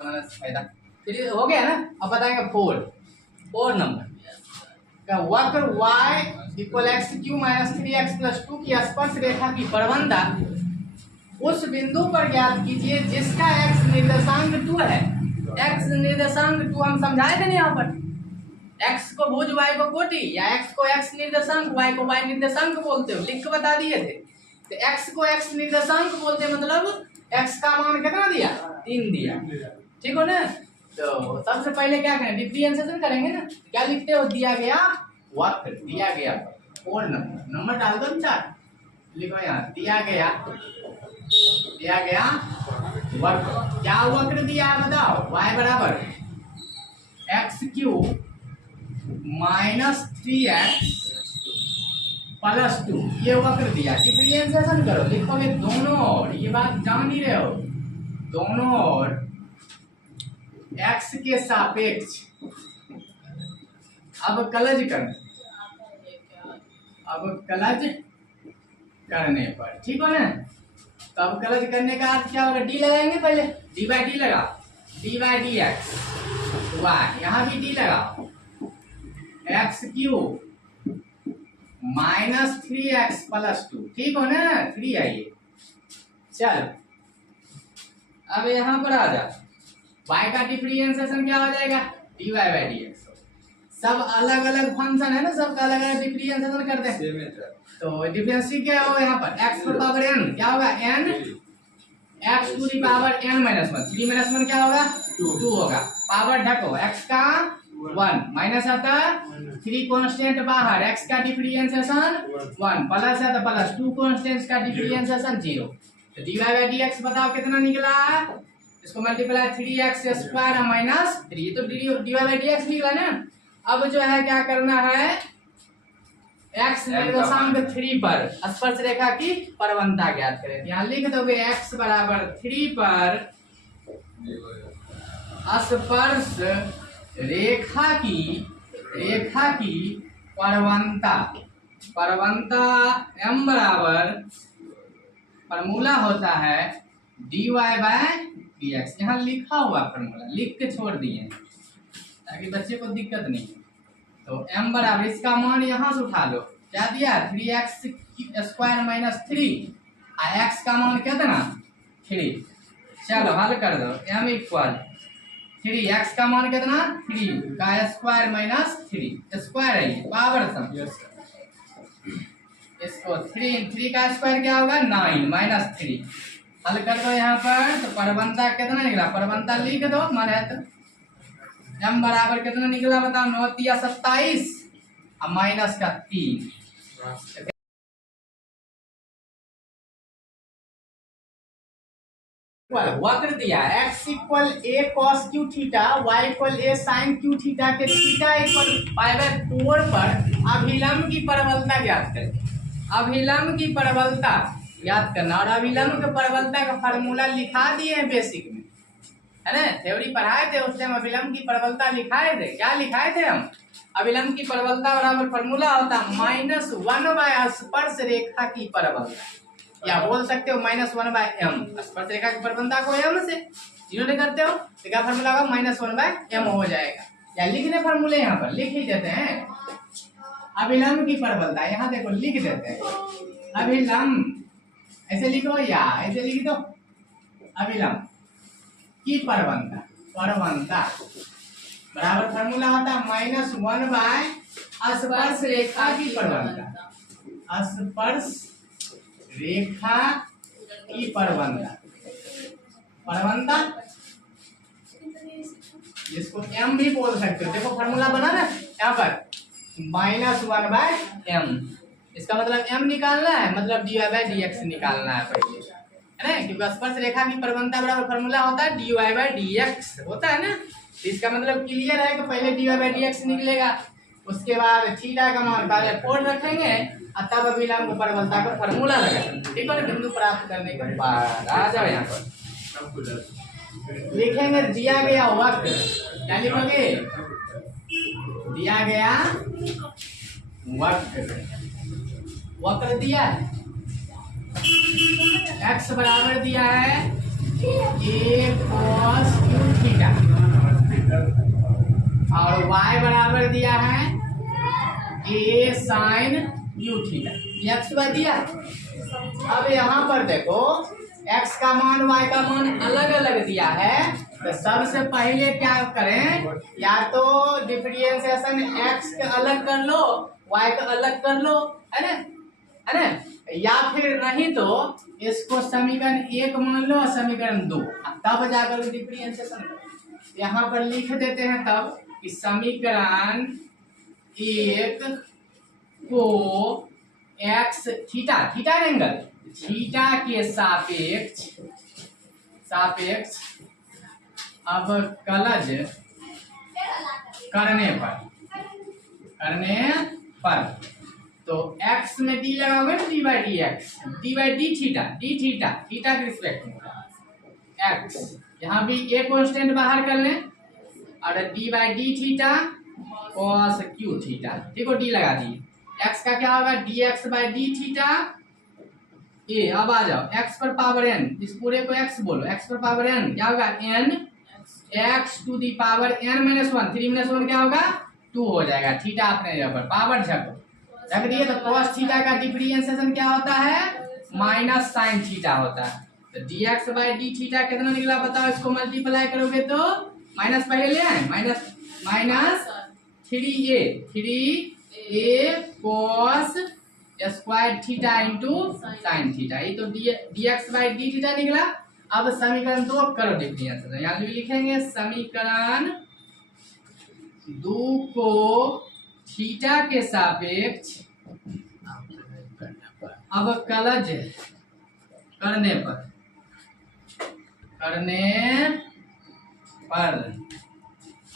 फायदा फिर हो गया ना। अब बताएंगे फोर नंबर का वक्र y equal x Q minus 3x+2 की स्पर्श रेखा की परवंदा उस बिंदु पर ज्ञात कीजिए जिसका x निर्देशांक 2 है। x निर्देशांक 2 हम समझाए थे ना यहाँ पर, x को भुज y को कोटि या x को x निर्देशांक y को y निर्देशांक बोलते हो, लिख के बता दिए थे। तो x को x निर्देशांक बोलते मतलब x का मान कितना दिया 3 दिया, ठीक हो ना। तो सबसे पहले क्या करें, डिफरेंशिएशन करेंगे ना। क्या लिखते हो, दिया गया वक्र, दिया गया और नंबर डाल दो 4, लिखो यहाँ दिया गया वक्र। क्या वक्र दिया है बताओ, y बराबर एक्स क्यूब माइनस 3x+2 ये वक्र दिया। डिफरेंशिएशन करो, लिखोगे दोनों ओर, ये बात जान ही रहे हो, दोनों ओर x के सापेक्ष अब कलज करने पर, ठीक हो ना। तो अब कलज करने का अर्थ क्या होगा, डी लगाएंगे पहले, डी बाई डी लगा, d by d x y, यहाँ भी डी लगा, एक्स क्यूब माइनस 3x+2, ठीक हो ना, 3 आइए। चल अब यहाँ पर आ जा, y का डिफरेंशिएशन क्या हो जाएगा, dy बाई डी एक्स। सब अलग अलग फंक्शन है ना, सबका अलग अलग डिफरेंशिएशन करते हैं। तो डिफरेंशिएशन क्या होगा यहाँ पर, x पर पावर n क्या होगा, n x to the power n minus 1, 3 minus 1 क्या होगा 2 होगा, पावर ढको x का 1 माइनस आता 3 कांस्टेंट बाहर, x का डिफरेंशिएशन 1 प्लस है तो प्लस 2 कांस्टेंट्स का डिफरेंशिएशन 0। तो dy बाई डी एक्स बताओ कितना निकला, इसको मल्टीप्लाई 3x² माइनस 3, तो dy बाई डी एक्स निकला ना। अब जो है क्या करना है, x निर्देशांक 3 पर स्पर्श रेखा की परवंता ज्ञात करें। यहाँ लिख दोगे x बराबर 3 पर स्पर्श रेखा की परवंता m बराबर फॉर्मूला होता है dy बाई डी एक्स। यहाँ लिखा हुआ फॉर्मूला लिख के छोड़ दिए ताकि बच्चे को दिक्कत नहीं है। तो m बराबर इसका मान यहाँ से उठा लो, क्या दिया 3x² माइनस 3, x का मान कितना 3। चलो हल कर दो, m इक्वल 3x का मान कितना 3 का स्क्वायर माइनस 3 स्क्वायर है पावर सम, इसको 3 का स्क्वायर क्या होगा 9 माइनस 3, हल कर दो यहाँ पर। तो परवंता कितना निकला, परवंता लिख दो माने तो m बराबर कितना निकला बताओ, 9 या 27 और माइनस का 3। वक्र दिया x equal a cos q theta, y equal a sin q theta के थीटा इक्वल π/4 पर अभिलंब की परवलता ज्ञात करें। अभिलंब की परवलता याद करना, और अभिलंब के परवलता का फार्मूला लिखा दिए हैं बेसिक में, है ना, थ्योरी पढ़ाए थे उस टाइम, अभिलंब की परवलता लिखाए थे। क्या लिखाए थे हम, अभिलंब की परवलता बराबर फार्मूला होता -1 बाय स्पर्श रेखा की परवलता, या बोल सकते हो -1 बाय m। स्पर्श रेखा की परवलता को m से जिन्होंने करते हो तो क्या फार्मूला होगा -1 बाय m हो जाएगा। या लिखने फार्मूले यहाँ पर लिख ही देते हैं, अभिलंब की परवलता यहाँ देखो लिख देते हैं, अभिलंब ऐसे लिखो या ऐसे लिख दो, अभिलंब की परवंता बराबर फार्मूला होता -1 बाय स्पर्श रेखा की परवंता, स्पर्श रेखा की परवंता जिसको m भी बोल सकते हो। देखो फार्मूला बना ना यहाँ पर -1 बाय m, इसका मतलब m निकालना है, मतलब dy बाई डी एक्स निकालना है पहले, है ना, क्योंकि स्पर्श रेखा की परवंता बराबर फार्मूला होता है dy बाई डी एक्स होता है ना। तो इसका मतलब क्लियर है कि पहले dy बाई डी एक्स निकलेगा, उसके बाद थीटा का मान पहले 4 रखेंगे और तब अभिलंब परवलता का फार्मूला लगाएंगे, ठीक है। बिंदु प्राप्त करने के बाद आ जाओ यहाँ पर लिखेंगे दिया गया वक्र, क्या लिखोगे, दिया गया वक्र दिया है, x बराबर दिया है a cos q theta y बराबर दिया है a sine u theta, x by दिया। अब यहाँ पर देखो x का मान y का मान अलग अलग दिया है, तो सबसे पहले क्या करें, या तो डिफरेंशिएशन x का अलग कर लो, y का अलग कर लो, है ना, है ना, या फिर नहीं तो इसको समीकरण 1 मान लो और समीकरण 2, तब जाकर डिफरेंशिएशन यहाँ पर लिख देते हैं। तब कि समीकरण 1 को x theta, theta angle theta के सापेक्ष अवकलज करने पर तो x में d लगाओगे D by d theta, theta के रिस्पेक्ट में x, यहाँ भी a कांस्टेंट बाहर कर लें और D by d theta cos Q theta, ठीक हो, डी लगा दिए। x का क्या होगा dx बाई डी थीटा ए। अब आ जाओ x पर पावर n, इस पूरे को x बोलो, x पर पावर n क्या होगा n x to the power n minus 1, 3 minus 1 क्या होगा 2 हो जाएगा। थीटा अपने जगह पर पावर झक दिए, तो cos थीटा का डिफरेंशिएशन क्या होता है माइनस साइन थीटा होता है। तो dx बाई डी थीटा कितना निकला बताओ, इसको मल्टीप्लाई करोगे तो माइनस पहले ले आए, minus 3a cos square theta into sine theta, ये तो dx बाई डी थीटा निकला। अब समीकरण 2 करो डिफरेंशिएशन, यहाँ भी लिखेंगे समीकरण 2 को थीटा के सापेक्ष अवकलज करने पर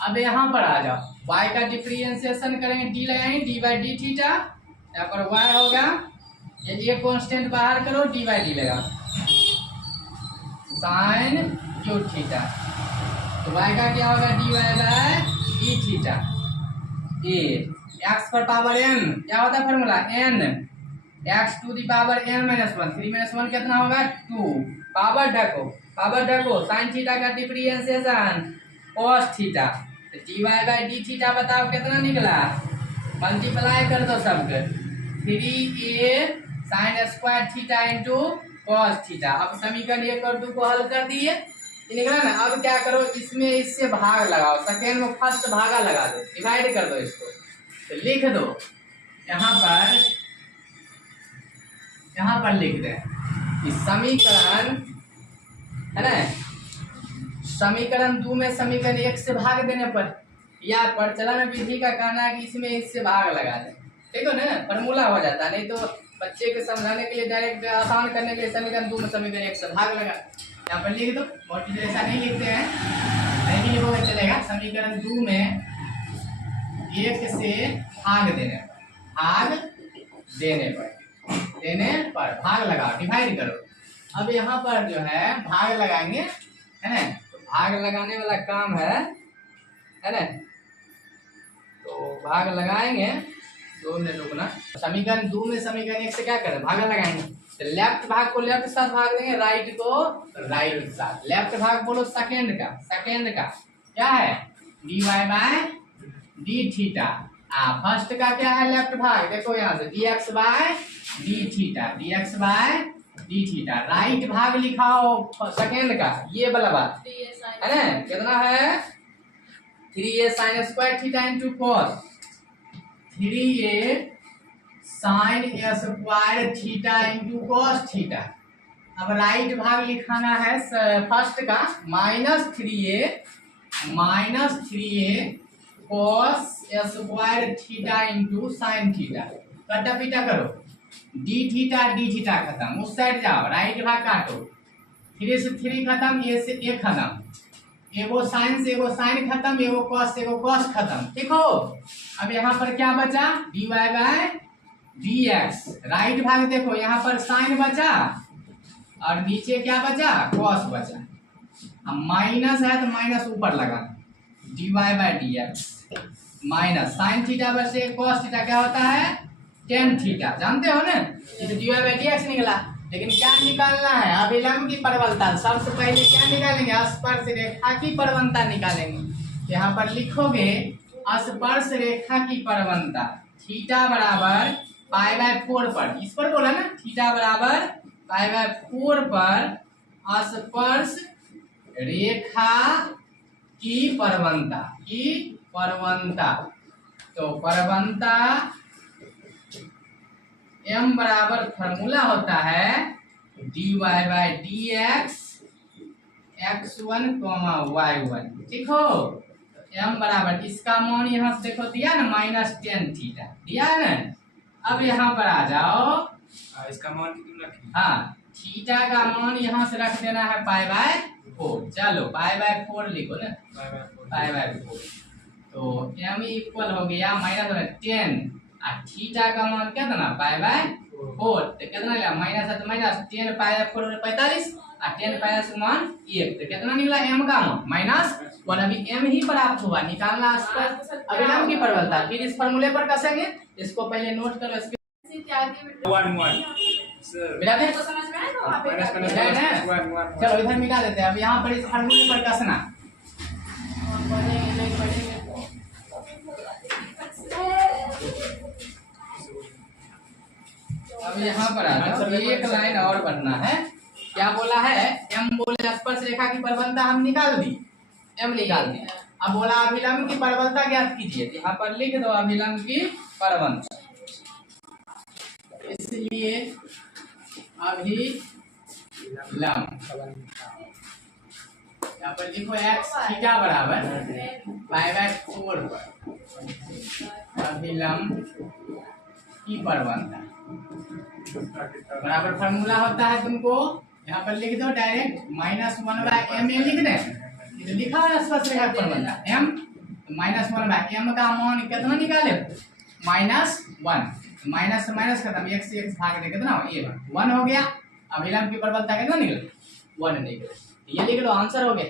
अब यहाँ पर आ जाओ, y का डिफरेंशिएशन करेंगे, डी लगाएंगे डी बाई डी थीटा, यहाँ पर y होगा, ये कांस्टेंट बाहर करो, डी बाई डी लगा साइन क्यू थीटा, तो y का क्या होगा d y by d theta ए। x पर पावर n क्या होता है formula n x to the power n minus 1, 3 minus 1 कितना होगा 2, पावर ढको साइन थीटा का डिफरेंशिएशन cos थीटा, तो d y by d theta बताओ कितना निकला, मल्टीप्लाई कर दो सबके, 3a sine square theta into cos theta. अब समीकरण 1 और 2 को हल कर दिए, निकला ना। अब क्या करो, इसमें इससे भाग लगाओ, सेकेंड में फर्स्ट भागा लगा दो, डिवाइड कर दो इसको, तो लिख दो यहाँ पर लिख दे कि समीकरण है ना, समीकरण 2 में समीकरण 1 से भाग देने पर, या प्रचलन विधि का कहना है कि इसमें इससे भाग लगा दे, ठीक है ना, फॉर्मूला हो जाता है। नहीं तो बच्चे को समझाने के लिए डायरेक्ट आसान करने के लिए समीकरण 2 में समीकरण 1 से भाग लगा, यहाँ पर लिख दो। मोटिवेशन ऐसा नहीं लिखते हैं, नहीं लिखोगे चलेगा। समीकरण 2 में 1 से भाग देने पर भाग लगाओ, डिवाइड करो। अब यहाँ पर जो है भाग लगाएंगे, है ना, तो भाग लगाने वाला काम है ना, तो भाग लगाएंगे 2 में रुकना। समीकरण 2 में समीकरण 1 से क्या करें, भाग लगाएंगे, तो लेफ्ट भाग को लेफ्ट के साथ भाग देंगे, राइट को राइट के साथ। लेफ्ट भाग बोलो सेकेंड का क्या है d y by d theta, first का क्या है लेफ्ट भाग, देखो यहाँ से dx by d theta, right भाग लिखाओ सेकेंड का, ये वाला बात है ना, कितना है 3a sine square theta into cos 3a sine square theta into cos theta. अब राइट भाग लिखाना है फर्स्ट का -3a cos square theta into sine theta, कटा पीटा करो, डी थीटा खत्म, उस साइड जाओ, राइट भाग काटो, 3 से 3 खत्म, ए से ए खत्म, एगो साइन से एगो साइन खत्म, एगो कॉस से एगो कॉस खत्म, ठीक हो। अब यहाँ पर क्या बचा d y by d x, right भाग देखो यहाँ पर साइन बचा और नीचे क्या बचा कॉस बचा, अब माइनस है तो माइनस ऊपर लगा, d y by d x minus sine theta बचे कॉस थीटा क्या होता है टेन थीटा, जानते हो ना, तो d y by d x निकला। लेकिन क्या निकालना है, अभिलंब की परवलता, सबसे पहले क्या निकालेंगे, स्पर्श रेखा की परवलता निकालेंगे। यहाँ पर लिखोगे स्पर्श रेखा की परवलता थीटा बराबर पाई बाय 4 पर, इस पर बोला ना, थीटा बराबर पाई बाय 4 पर स्पर्श रेखा की परवलता तो परवलता m बराबर फॉर्मूला होता है dy bye dx x1 y1, ठीक हो। m बराबर इसका मान यहाँ से देखो दिया ना -10 थीटा दिया है ना। अब यहाँ पर आ जाओ, इसका मान कितना रखें? हाँ थीटा का मान यहाँ से रख देना है पाई बाय 4। चलो पाई बाय 4 लिखो ना, पाई बाय 4 तो m इक्वल हो गया -10 और थीटा का मान कितना पाई बाय 4 तो कितना लिया माइनस है तो माइनस 10 पाई बाय 4 45 और 10 पाई से मान 1 तो कितना निकला m का मान -1। अभी m ही प्राप्त हुआ, निकालना स्पर्श अभिलंब की परवलता। फिर इस फार्मूले पर कसेंगे, इसको पहले नोट करो। इसके 1 मिला दे, माइनस चलो इधर मिटा देते हैं। अब यहाँ पर इस फार्मूले पर कसना, अब यहाँ पर आ जाओ, एक लाइन और बढ़ना है। क्या बोला है, m बोले स्पर्श रेखा की परवलता हम निकाल दी, m निकाल दी। अब बोला अभिलंब की परवलता ज्ञात कीजिए, यहाँ पर लिख दो अभिलंब की परवलता। इसलिए अभिलंब यहाँ पर लिखो x थीटा बराबर पाई बाय 4 पर अभिलंब की परवलता बराबर फॉर्मूला होता है, तुमको यहाँ पर लिख दो डायरेक्ट -1/m लिख दे। ये लिखा है स्पर्श रेखा की परवलता m, -1/m का मान कितना निकाले -1, माइनस से माइनस खत्म, एक से एक भाग दे कितना ये 1 हो गया। अभिलंब की परवलता कितना निकला 1 निकला। ये लिख लो, आंसर हो गया।